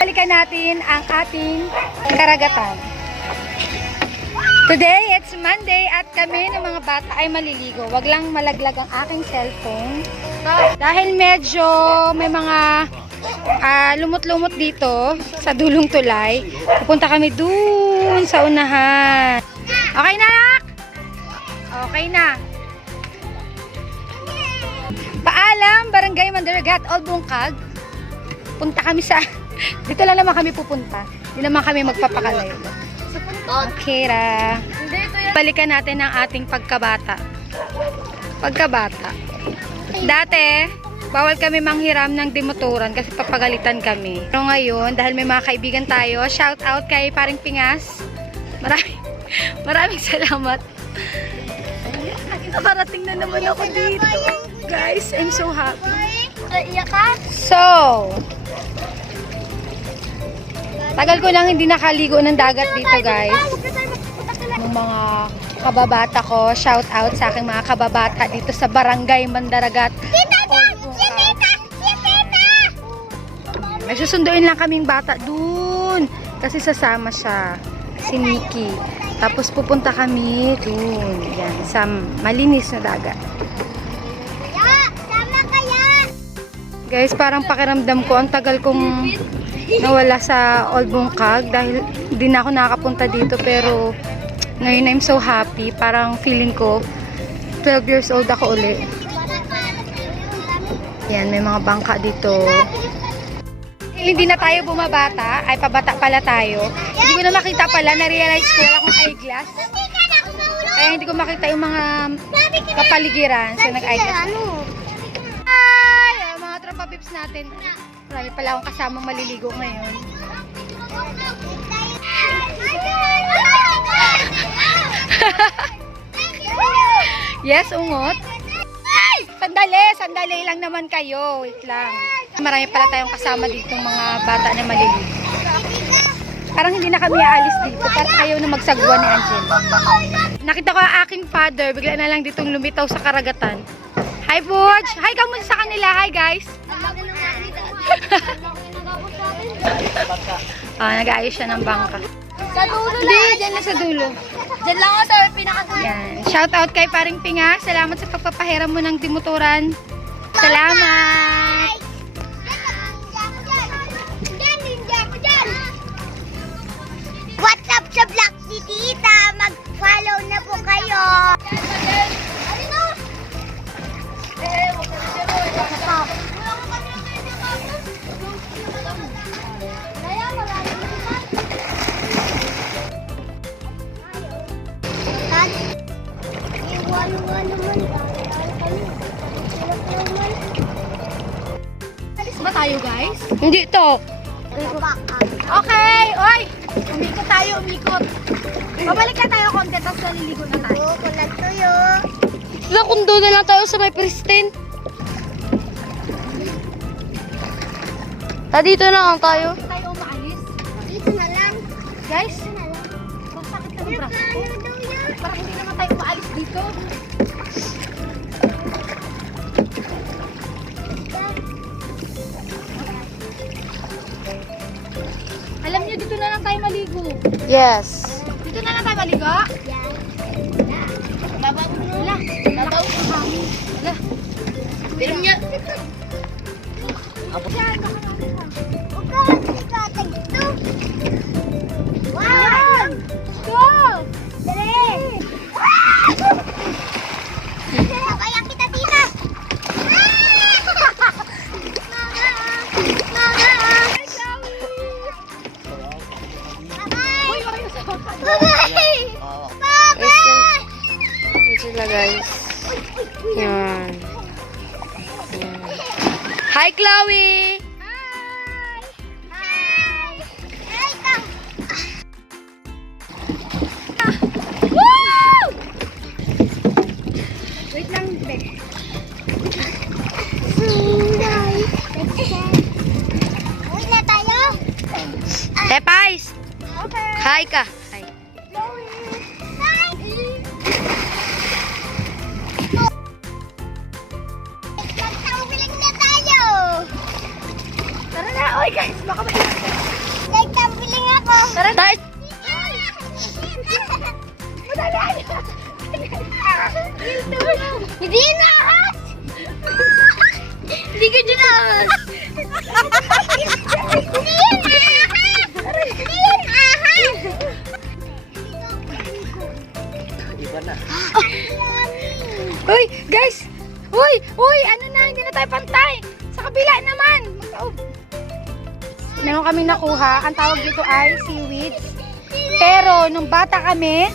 balikan natin ang ating karagatan. Today, it's Monday at kami ng mga bata ay maliligo. Wag lang malaglag ang aking cellphone. Dahil medyo may mga ah, lumot-lumot dito sa dulong tulay. Pupunta kami dun sa unahan. Okay na, anak? Okay na. Paalam, Barangay Mandaragat, Olbungkag. Punta kami sa... Dito lang naman kami pupunta. Hindi naman kami magpapakalayo. Okay, ra. Balikan natin ang ating pagkabata. Pagkabata. Dati, bawal kami manghiram ng demotoran kasi papagalitan kami. Pero ngayon, dahil may mga kaibigan tayo, shout out kay Paring Pingas. Maraming, maraming salamat. Nakarating na naman ako dito. Guys, I'm so happy. Iyak ka? So, tagal ko nang hindi nakaligo ng dagat dito, guys. Yung mga kababata ko, shout out sa aking mga kababata dito sa Barangay Mandaragat. Tita. Si tita! Si tita! May susunduin lang kaming bata dun. Kasi sasama siya. Si Nikki. Tapos pupunta kami dun. Yan, sa malinis na dagat. Guys, parang pakiramdam ko, ang tagal kong nawala sa Olbungkag dahil hindi na ako nakapunta dito pero ngayon I'm so happy. Parang feeling ko 12 years old ako uli. Yan, may mga bangka dito. Hindi na tayo bumabata, ay pabata pala tayo. Hindi ko na makita pala, na-realize ko wala akong eyeglass. Kaya hindi ko makita yung mga kapaligiran. So nag-eyeglass. Oh, mga tropa pips natin. Marami pala akong kasamang maliligo ngayon. Yes, ungot. Ay! Sandali! Sandali lang naman kayo. Wait lang. Marami pala tayong kasama dito mga bata na maliligo. Parang hindi na kami aalis dito. Parang ayaw na magsagwa ni Angel. Nakita ko ang aking father. Bigla na lang ditong lumitaw sa karagatan. Hi, Butch! Hi ka muna sa kanila. Hi, guys! Ah, nag-aayos siya ng bangka. Sa dulo Hindi, dyan na sa dulo. Diyan lang ako sa pinakadulo. Yan. Shout out kay Paring Pinga. Salamat sa pagpapahiram mo ng dimuturan. Salamat! Hindi to. Okay, oy! Umikot tayo, umikot. Babalik na tayo konti, tapos naliligo na tayo. Oo, kulat tuyo. Ilang kundo na lang tayo sa may pristine. Ta, dito na lang tayo. tayo umaalis. Dito na lang. Guys, Dito na lang. kung sakit na ng braso. Yan? Parang hindi naman tayo umaalis dito. Yes. Dito na lang tayo maligo. Sila guys. Yan. Yan. Hi Chloe! Hindi yun ahas! Hindi ka dyan ahas! Hindi yun ahas! Hindi ahas! Uy, guys! Uy! Uy! Ano na? Hindi na tayo pantay! Sa kabila naman! Magkaob. Meron kami nakuha. Ang tawag dito ay seaweeds. Pero, nung bata kami,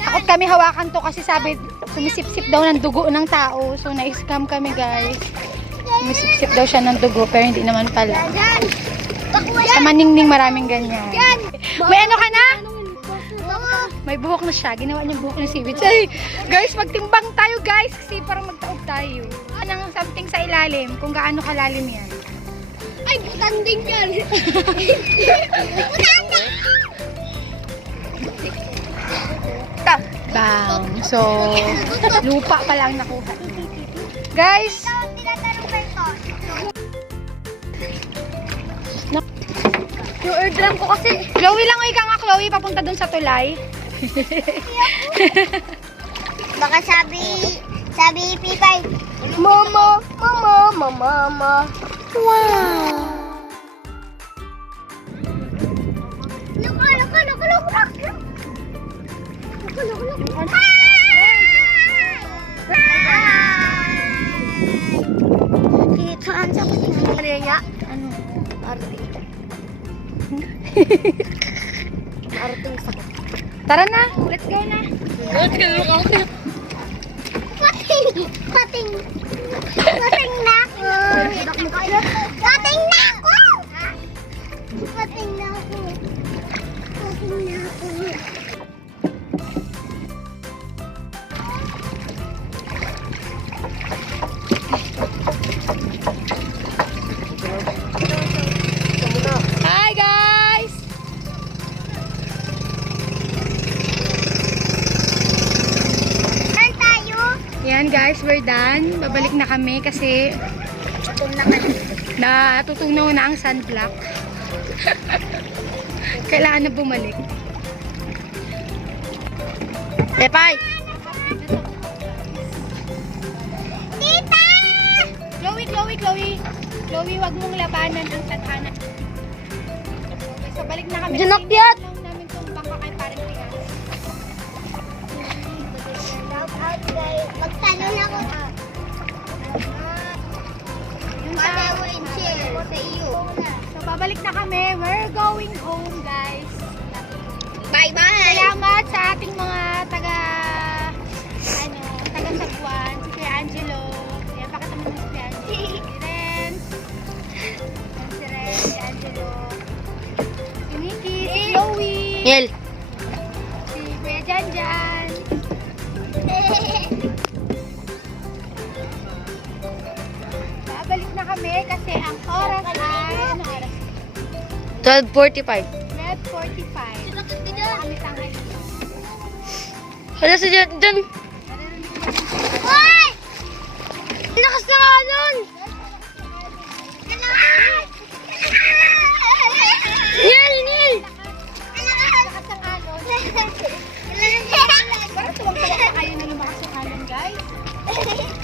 takot kami hawakan to kasi sabi, sumisip-sip daw ng dugo ng tao. So, na-scam kami, guys. Sumisip-sip daw siya ng dugo, pero hindi naman pala. Sa maningning maraming ganyan. Yan! May ano ka na? May buhok na siya. Ginawa niya buhok ng seaweeds. Ay, guys, magtimbang tayo, guys. Kasi parang magtaob tayo. Anong something sa ilalim, kung gaano kalalim yan. Ay, butan din yan! butan Bang. So, lupa pa lang nakuha. Guys, yung eardrum ko kasi. Chloe lang, ika nga, Chloe, papunta dun sa tulay. Baka sabi, sabi Pipay, Mama, Mama, Mama, Mama. Wow! Kitaan. Tara na, let's go na. Pating! Pating! Pating na! Guys, we're done. Babalik na kami kasi natutunaw na ang sunblock. Kailangan na bumalik. Pepay! Tita! Chloe, Chloe, Chloe. Chloe, wag mong labanan ang tadhana. So, balik na kami. Diyan Kasi akyat! hindi sa iyo. so, babalik na kami. We're going home, guys. Bye-bye! Salamat sa ating mga taga ano, taga Sabuan, si Kuya Angelo. Kaya pakita mo si Kuya Angelo. Si Renz. Si Renz, si Angelo. Si Nikki, si Chloe. Niel! 12.45. 12.45. Kami tanghali. Hala si dyan, dyan! Hoy! Lakas na nga nun! Ng alon. Parang tuwang-tuwa pa kayo na lumakas yung alon, guys.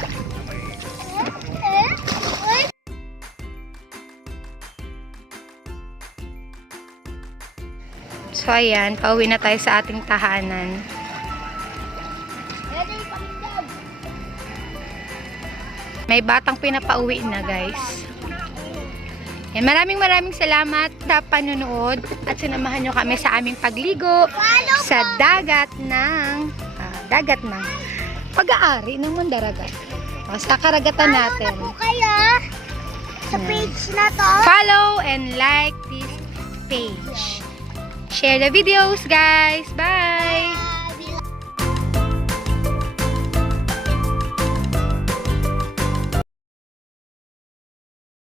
So ayan, pauwi na tayo sa ating tahanan. May batang pinapauwi na guys. Yan, maraming maraming salamat sa panunood at sinamahan nyo kami sa aming pagligo sa dagat ng ah, dagat ng pag-aari ng Mandaragat. O, sa karagatan natin. Ano po kayo sa page na to? Follow and like this page. Share the videos, guys. Bye!